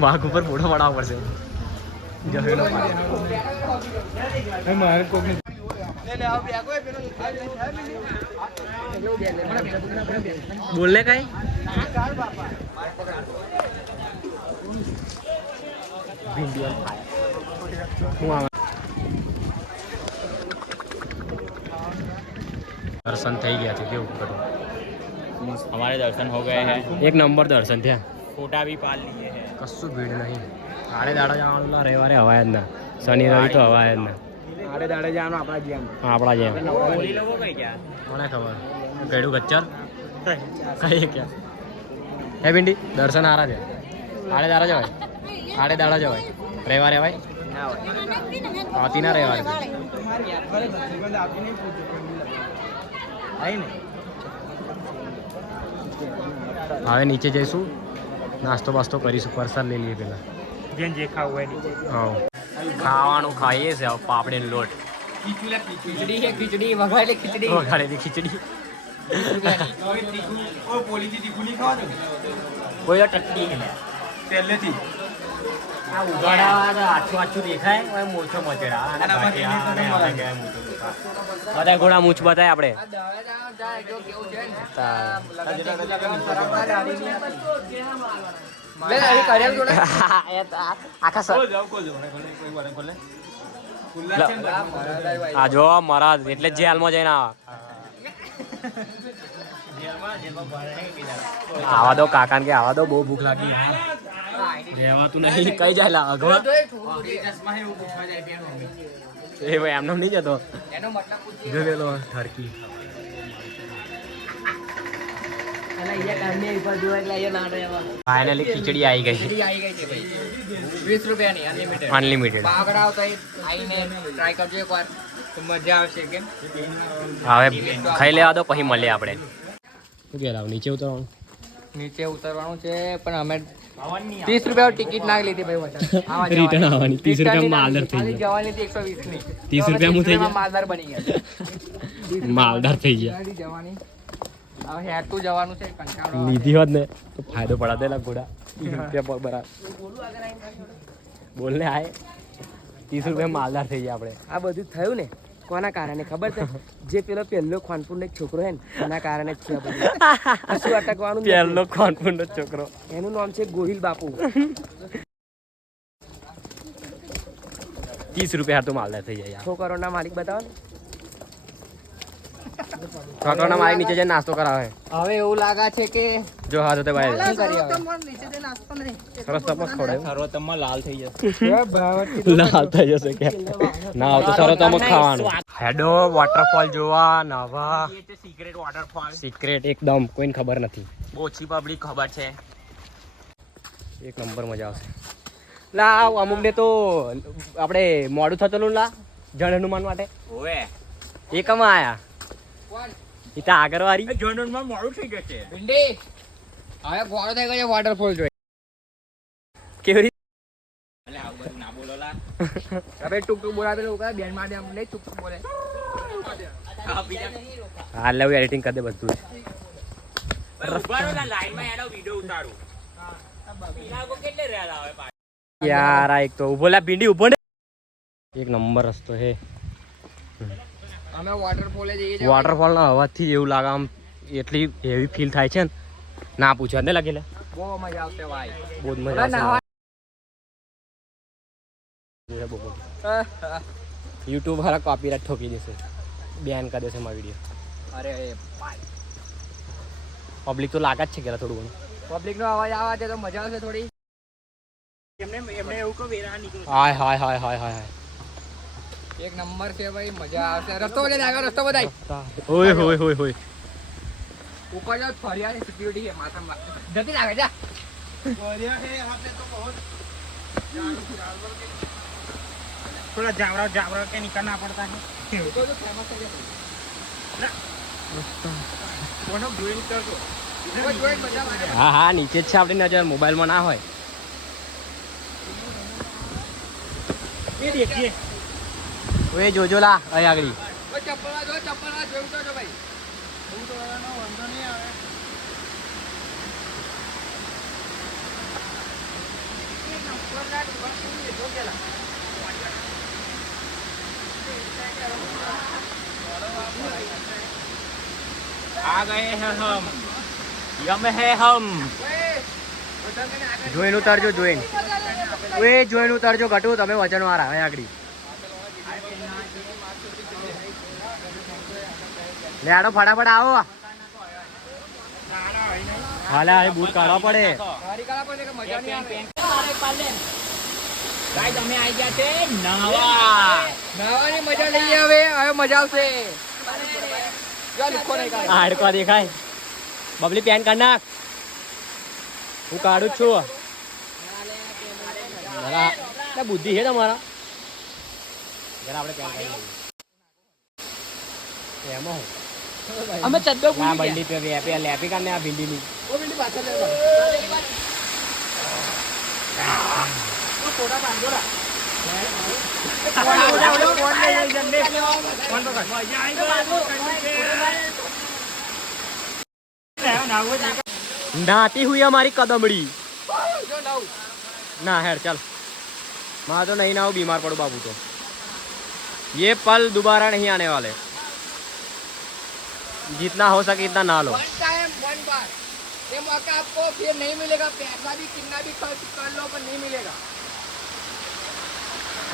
વાઘ ઉપર ફોટો પડાવવો પડશે. બોલને કઈ दर्शन થઈ ગયા છે કેવું કરું हमारे दर्शन हो गए हैं. એક નંબર દર્શન થયા फोटा भी पाल लिए हैं. કશું ભીડ નહીં આડે દાડા જવાનું રવિવારે હવાય જ ના શનિ રવિ તો હવાય જ ના આડે દાડે જવાનું આપણા જેમ होली लोगों का क्या કોને ખબર ગયડું ગચ્ચર કઈ ક્યાં હે ભીંડી દર્શન હારા છે આડે દાડા જવાય આડે દાડા જવાય રવિવારે હવાય આવતી ના રવિવારે હવે નીચે જઈશું નાસ્તો બાસ્તો કરીશું પ્રસાદ લઈ લઈએ પેલા જેન જે ખાવું હોય નીચે. હા ખાવાનું ખાઈએ છે પાપડી લોટ ખીચડી છે ખીચડી વઘારેલી ખીચડી વઘારેલી ખીચડી કોઈ ટટ્ટી પહેલેથી આ ઉગાડા આછું આછું દેખાય હવે મોછો મચેડા બધા ઘોડા મૂછ બતાય આપણે આ જો મહારાજ એટલે જેલમાં જઈને આવા દો કાકાને કે આવા દો બહુ ભૂખ લાગી રહેવાતું નહીં કઈ જાય અગવા એ ભાઈ એમનો નહીં જતો જોયેલો ઠરકી ફાઇનલી ખીચડી આવી ગઈ 20 રૂપિયાની અનલિમિટેડ અનલિમિટેડ બાગડા આવતા આવીને ટ્રાય કરજો એકવાર તો મજા આવશે કેમ હવે ખાઈ લેવા દો પછી મળીએ આપણે શું કહેવાય નીચે ઉતરવાનું નીચે ઉતરવાનું છે પણ અમે 30 રૂપિયા ટિકિટ નાખી લીધી ભાઈ રિટર્ન આવવાની 30 રૂપિયા માલદાર થઈ ગયા જવાની હતી 120 ની 30 રૂપિયા હું થઈ ગયા માલદાર બની ગયા માલદાર થઈ ગયા જવાની હવે હેતું જવાનું છે કંટાળો લીધી હોત ને તો ફાયદો પડાતેલા ઘોડા 30 રૂપિયા પર બરાબર બોલને આય 30 રૂપિયા માલદાર થઈ ગયા આપણે આ બધું થયું ને કોના કારણે ખબર છે જે પેલો પહેલો ખાનપુરનો એક છોકરો હે ને એના કારણે જ છે આ બધું. કશું અટકવાનું નથી. પહેલો કોન્ફિડન્સ છોકરો એનું નામ છે ગોહિલ બાપુ 30 રૂપિયા તો માલદાર થઈ જાય છ કરોડના માલિક બતાવો ને છોકરાના માલિક નીચે જઈને નાસ્તો કરાવે હવે એવું લાગે છે કે જો હા તો તે ભાઈ શું કરીએ હવે? સરસ તપસ ખવડાવ્યું સર્વોત્તમમાં લાલ થઈ જશે. લાલ થઈ જશે કે ના આવ તો સરસ તમ ખાવાનું હેડો વોટરફોલ જોવા નવા સિક્રેટ વોટરફોલ. સિક્રેટ એકદમ કોઈને ખબર નથી બહુ ઓછી પબ્લિક ખબર છે. એક નંબર મજા આવશે લા અમુક ને તો આપણે મોડું થતું લા જણ હનુમાન માટે ઓવે એ કમાં આયા ઈ તો આગળ વાળી જોનનમાં મોડું થઈ ગયું છે. ભીંડી હવે ઘોડો થઈ ગયો છે વોટરફોલ જોઈએ કેવી રીતે એટલે આવું બધું ના બોલો લા. હવે ટૂંક ટૂંક બોલાવે લોકો બેન માટે આમ નહીં ટૂંક ટૂંક બોલે આ બીજા હાલ લેવું એડિટિંગ કરી દે બધું ઉભા રહો લા, લાઈનમાં એનો વિડિયો ઉતારું. બીજા લોકો કેટલે રહ્યા આવે પાછળ? યાર આ એક તો ઉભો લા ભીંડી ઉભો ને એક નંબર રસ્તો હે અમે વોટરફોલે જઈએ છીએ વોટરફોલ ના અવાજથી જ એવું લાગે આમ એટલી હેવી ફીલ થાય છે ને ના પૂછવા ને લાગેલા બહુ મજા આવશે ભાઈ બહુ જ મજા આવશે યુટ્યુબ વાળા કોપીરાઇટ ઠોકી દેશે બેન કરી દેશે મારો વિડીયો અરે ભાઈ પબ્લિક તો લાગે જ છે કે થોડું ઘણું પબ્લિક નો અવાજ આવે છે તો મજા આવશે થોડી એમને એવું કહો વેરા નીકળો. હાય હાય હાય હાય હાય એક નંબર છે ભાઈ મજા આવશે રસ્તો બતાય આગળ રસ્તો બતાય ઓય હોય હોય હોય ઉપર જાઓ ફરિયાદ સિક્યુરિટી છે માથામાં જતી લાગે જા થોડા જાવરા કે નીકળના પડતા છે. તો ફેમસ થઈ જાય કોનો જોઈન કરજો. જોઈ મજા આવે હા હા નીચે જ છે આપણી નજર મોબાઈલમાં ના હોય એ દેખીએ ઓય જોજો લા અહીં આગળ ચપ્પલ જોયું તો ભાઈ વાંધો નહીં આવે. आ गए हैं हम यम है हम જોઈને ઉતારજો જોઈને જોઈને ઉતારજો ઘટું તમે વચન વાળા હવે આગળ લે આડો ફટાફટ આવો હાલે હવે બૂટ કાઢવા પડે ગાઈસ અમે આવી ગયા છે નાવા નાવાની મજા લઈએ હવે મજા આવશે હાડકો દેખાય બબલી પેન કાઢ નાખ હું કાઢું જ છું જરા બુદ્ધિ છે તમારા જરા આપણે પેન કાઢી લઈએ એમાં હું અમે ચદ્દો આ બંડી પે લેપી કાઢને આ ભીંડીની ઓ મિનિટ પાછળ લે ફોટા બાંધો રા नाती हुई हमारी कदमड़ी ना है चल मैं तो नहीं ना हूँ बीमार पड़ो बाबू तो ये पल दोबारा नहीं आने वाले जितना हो सके इतना ना लो वन बार ये मौका आपको फिर नहीं मिलेगा पैसा भी कितना भी खर्च कर लो पर नहीं मिलेगा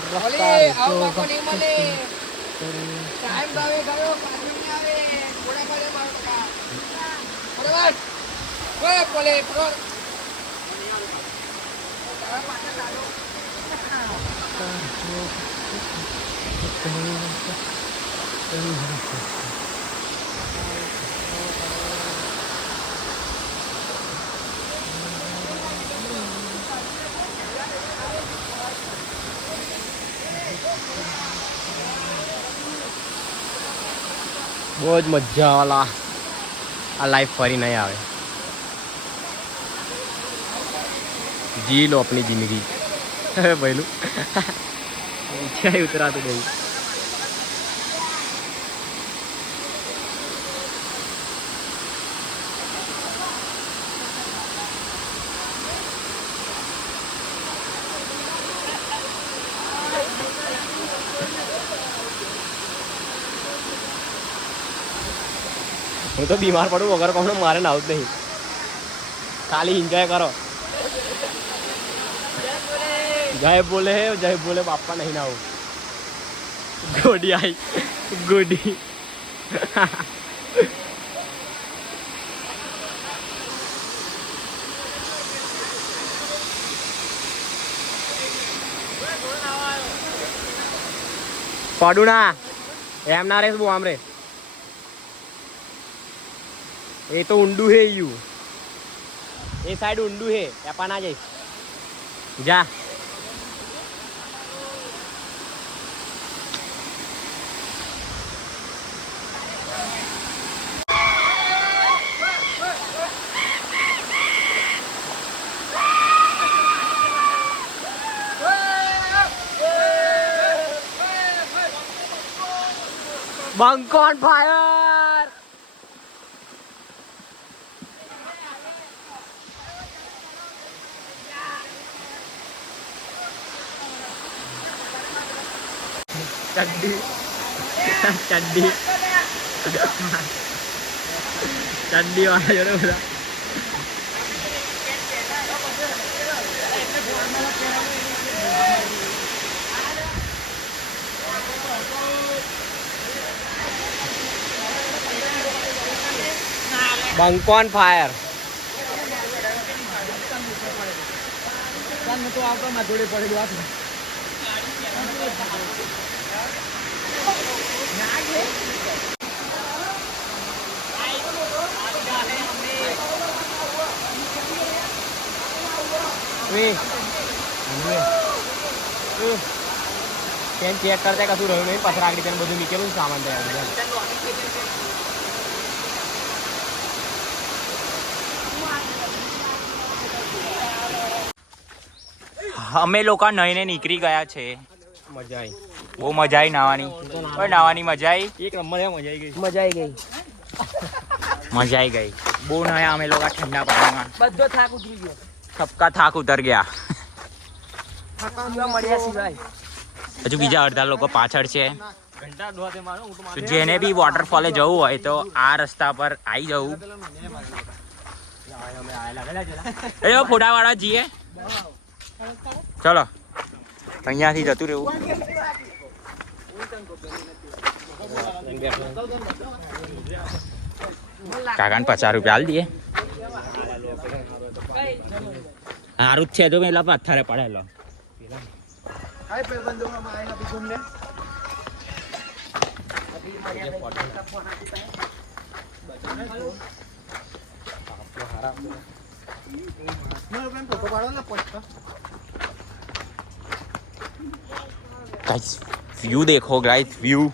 बोले आओ मौका नहीं मिले टाइम गए गयो पाछू नहीं आवे थोड़ा करे मारो का बराबर ओए बोले प्रो बहुत मजा वाला आ लाइफ फरी नहीं आवे जी लो अपनी जिंदगी भाईलू नीचे उतरा तो गई હું તો બીમાર પડું વગર કોણ મારે ના આવું જ નહીં ખાલી એન્જોય કરો જય બોલે બાપા નહીં ના આવું ગોડી आई ગોડી પડું ના એમ ના રે બહુ આમ રે એ તો ઊંડું હે યુ એ સાઈડ ઊંડું હે એપા ના જઈશ જા બંક ઓન ફાયર चड्डी चड्डी चड्डी वाला जोड़े बोला बंक ऑन फायर तो आपका मैं थोड़ी पड़े बात पेन चेक करते कसूँ रह्યું નહીં પથરાગડી તેને બધું નીકળ્યું સામાન તૈયાર અમે લોકો નહીને નીકળી ગયા છે મજા આવી બહુ મજા આવી નાવાની પણ નાવાની મજા આવી એક નંબર હે મજા આવી ગઈ મજા આવી ગઈ મજા આવી ગઈ બહુ નયા અમે લોકો ઠંડા પાણીમાં બધો થાક ઉતરી ગયો सबका થાક ઉતર ગયા હજુ બીજા અડધા લોકો પાછળ છે. તો જેને બી વોટરફોલે જવું હોય તો આ રસ્તા પર આવી જવું. એ ફોટા વાળા જઈએ, ચલો અહીંયાથી જતું રહેવું. કાકાને 50 રૂપિયા આલી દઈએ. સારું જ છે તો પેલા પથ્થરે પડેલો. વ્યૂ દેખો ગાઈસ, વ્યૂ.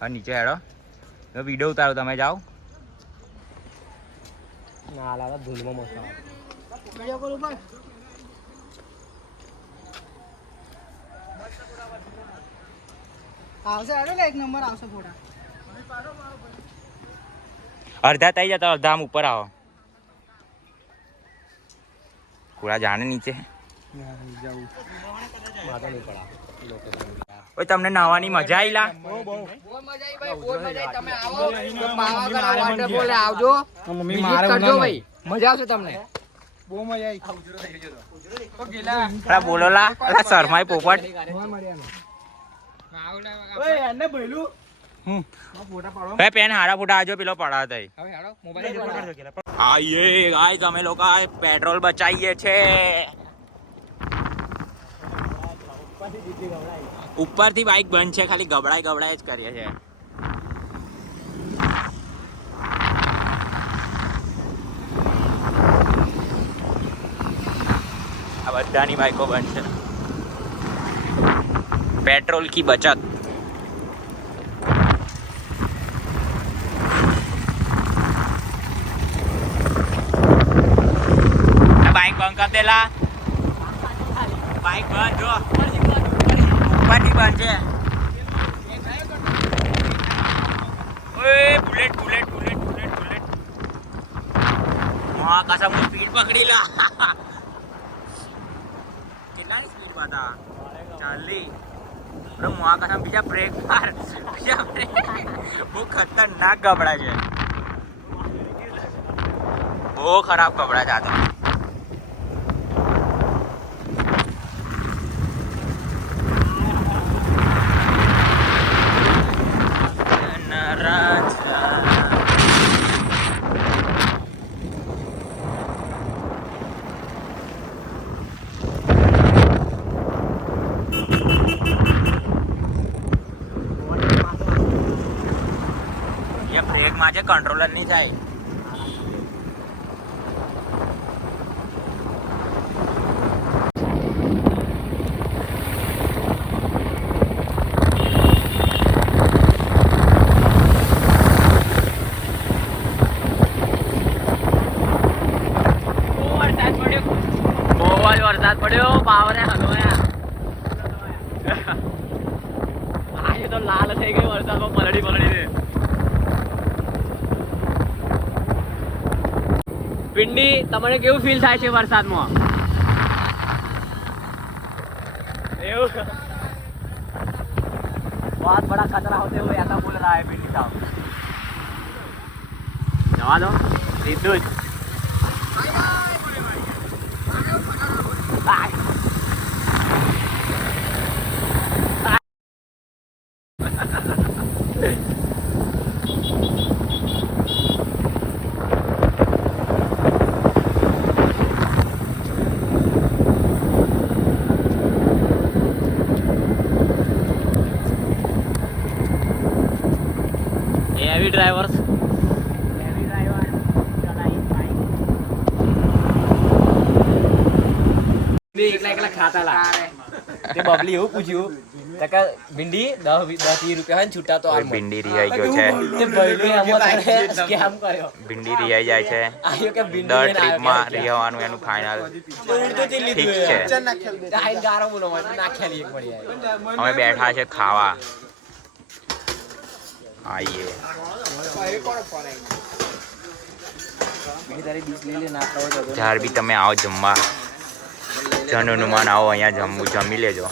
હા નીચે હેડો, વિડીયો ઉતારો, તમે જાઓ. અડધા થઈ જતા, અડધા આમ ઉપર આવો. પૂરા જાણે નીચે. ઓય તમને નાવાની મજા આવી લા? આવજો, મજા આવશે તમને. બોલો લા, શર્માય પોપટ. પેન હારા ફોટા આજો, પેલો પડા થઈ. આઈએ ગાઈસ, અમે લોકો પેટ્રોલ બચાવીએ છે. ઉપરથી બાઈક બંધ છે, ખાલી ગબડાય જ કરીએ છે. આ બધાની બાઈકો બંધ છે. पेट्रोल की बचत. बाइक बंद कर देला. बाइक बंद जो ऊपर ही बंद है. ओए bullet bullet bullet bullet bullet. वहाँ का सब स्पीड पकड़ी ला. कितना स्पीड बता? 40. महाकाशम बीजा ब्रेक मार. वो खतरनाक गबड़ा है, वो खराब गबड़ा जाता. ब्रेक माजे कंट्रोलर नहीं થાય. વરસાદ પડ્યો પાવરે હલવાયા. આજે તો લાલ થઈ ગઈ વરસાદમાં પલળી પલળીને. પિંડી, તમને કેવું ફીલ થાય છે વરસાદમાં? એવું बहुत बड़ा खतरा होते हुए ऐसा बोल रहा है पिंडी साहब. जवा दो सीधू જ. हेवी ड्राइवर्स એકલા ખાતા લા. તે બબલી એવું પૂછ્યું કે ભીંડી 10-20 રૂપિયા હોય છૂટા તો ભીંડી રિયાઈ ગયો છે. તે ભાઈ આમાં સ્કેમ કર્યો. ભીંડી રિયાઈ જાય છે. આયો કે ભીંડી દર ટ્રીપમાં રિયાવાનું એનું ફાઇનલ ઠીક છે. ટાઈમ ગારો બોલો મને નાખ્યાલી એક પડી આવી. અમે બેઠા છે ખાવા. આઈએ જ્યારે બી તમે આવો જમવા જન હનુમાન આવો અહીંયા જમી લેજો.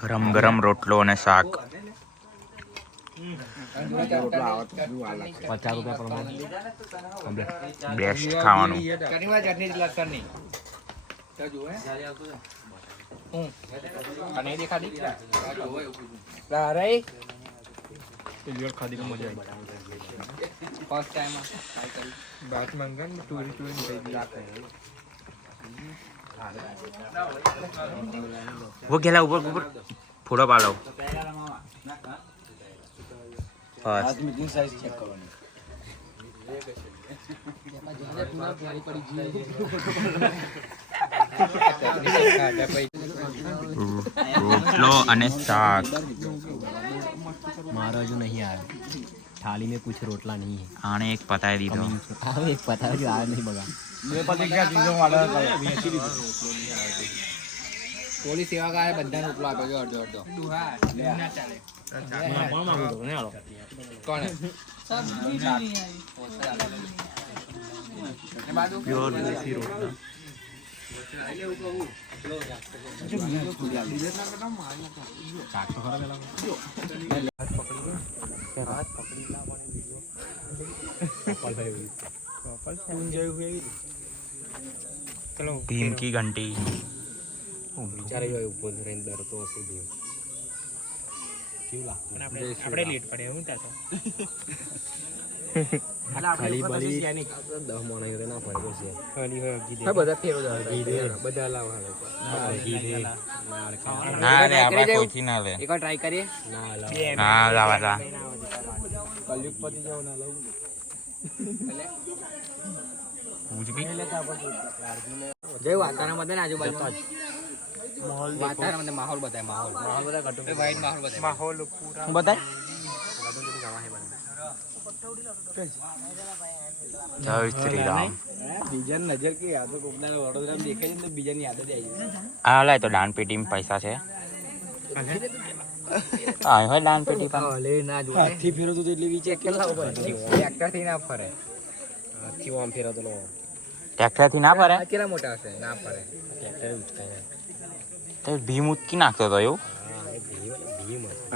ગરમ ગરમ રોટલો અને શાક. 50 રૂપિયા પ્રમાણે બેસ્ટ ખાવાનું. वो गेला ऊपर ऊपर फोटो पालो. बस रोटलो અને શાક. मारा जो नहीं आया थाली में कुछ रोटला नहीं है. આને એક પતાવી દીધો. एक पता जो आया नहीं बगा પોલીસ સેવા કારે બધાને ઉપલો આપ્યો છે અડધો અડધો. કોણ પ્યોર દેશી રોટલા. શાક તો ખરા પેલા ભીમ કી ઘંટી. વિચારે ઉભો રહીને ડરતો હશે ભીમ. આપણે લેટ પડે હું ત્યાં ખાલી બળી 10 માણસ ના ફરકો છે. હા બધા ફેરો બધા લાવ ના રે આપણા કોઈથી ના લે. એકવાર ટ્રાય કરીએ. ના લાવા તા. કલયુગપતિ જાવ ના લાવું પૂછ બી જે વાતાવરણ બતાવે આજુબાજુ વાતાવરણ માહોલ બતાવે માહોલ બતાવે વાઈટ માહોલ બતાવે માહોલ પૂરા શું બતાય. જય શ્રી રામ. બીજાની નજર કે યાદો કોકના વડોદરામાં દેખાય છે તો બીજાની યાદ જ આવી જાય. આ લાય તો દાન પેટીમાં પૈસા છે. હા હોય દાન પેટી પર. લે ના જો હાથી ફેરવતો તો એટલે વિચાર કેટલા ઉપર ટ્રેક્ટર થી ના ફરે હાથી આમ ફેરવતો લો ટ્રેક્ટરથી ના ફરે. આ કેટલા મોટા હશે ના ફરે ટ્રેક્ટર ઉચકાય તો ભીમ ઉચકી નાખતો હતો એવું.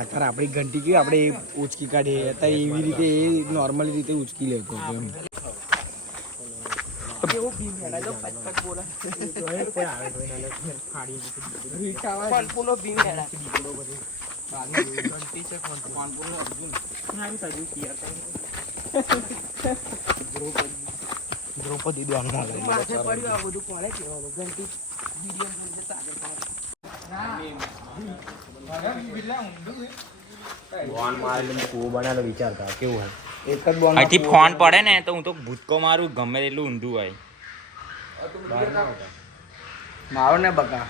અત્યારે આપણી ઘંટી કેવી આપણે ઉચકી કાઢીએ અત્યારે એવી રીતે એ નોર્મલી રીતે ઉચકી લેતો હતો એમ. દ્રૌપદી દોન ના લાગે બોન મારેલું કૂવો બનાવેલો વિચારતા કેવું હોય એક જ બોન અહીંથી ફોન પડે ને તો હું તો ભૂતકો મારું ગમે એટલું ઊંધું હોય. મારો ને બકા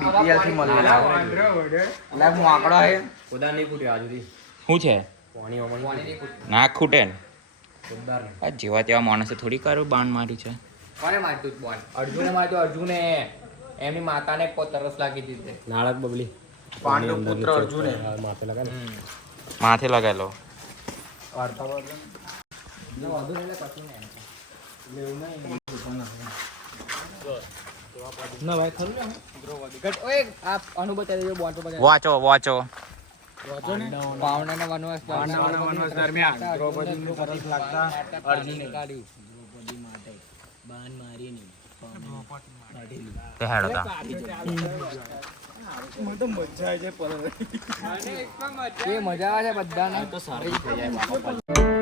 બીપીએલ થી મળેલા એટલે હું આંકડો હે ખુદા નહીં ફૂટ્યો આજુથી શું છે પાણી ના ખૂટે ને. આ જેવા તેવા માણસે થોડી કારું બાણ માર્યું છે. કોને મારતું બોલ અર્જુને મારતો અર્જુને એમની માતાને તરસ લાગી દીધી નાળક બબલી પાંડુ પુત્ર અર્જુને માથે લગા ને માથે લગાવેલો. ના ભાઈ ખરું ને ઓય આ અનુભવ બતાવી બોલ પર વાંચો વાંચો. પાવનાના વનવાસ દરમિયાન દ્રૌપદીનું તરસ લાગતા અર્જુને કાઢી બાન મારી નહીં તે હેડ હતા. મને તો મજા આવે છે પર એ મજા આવે છે બધાને તો સારી થઈ જાય બાપા.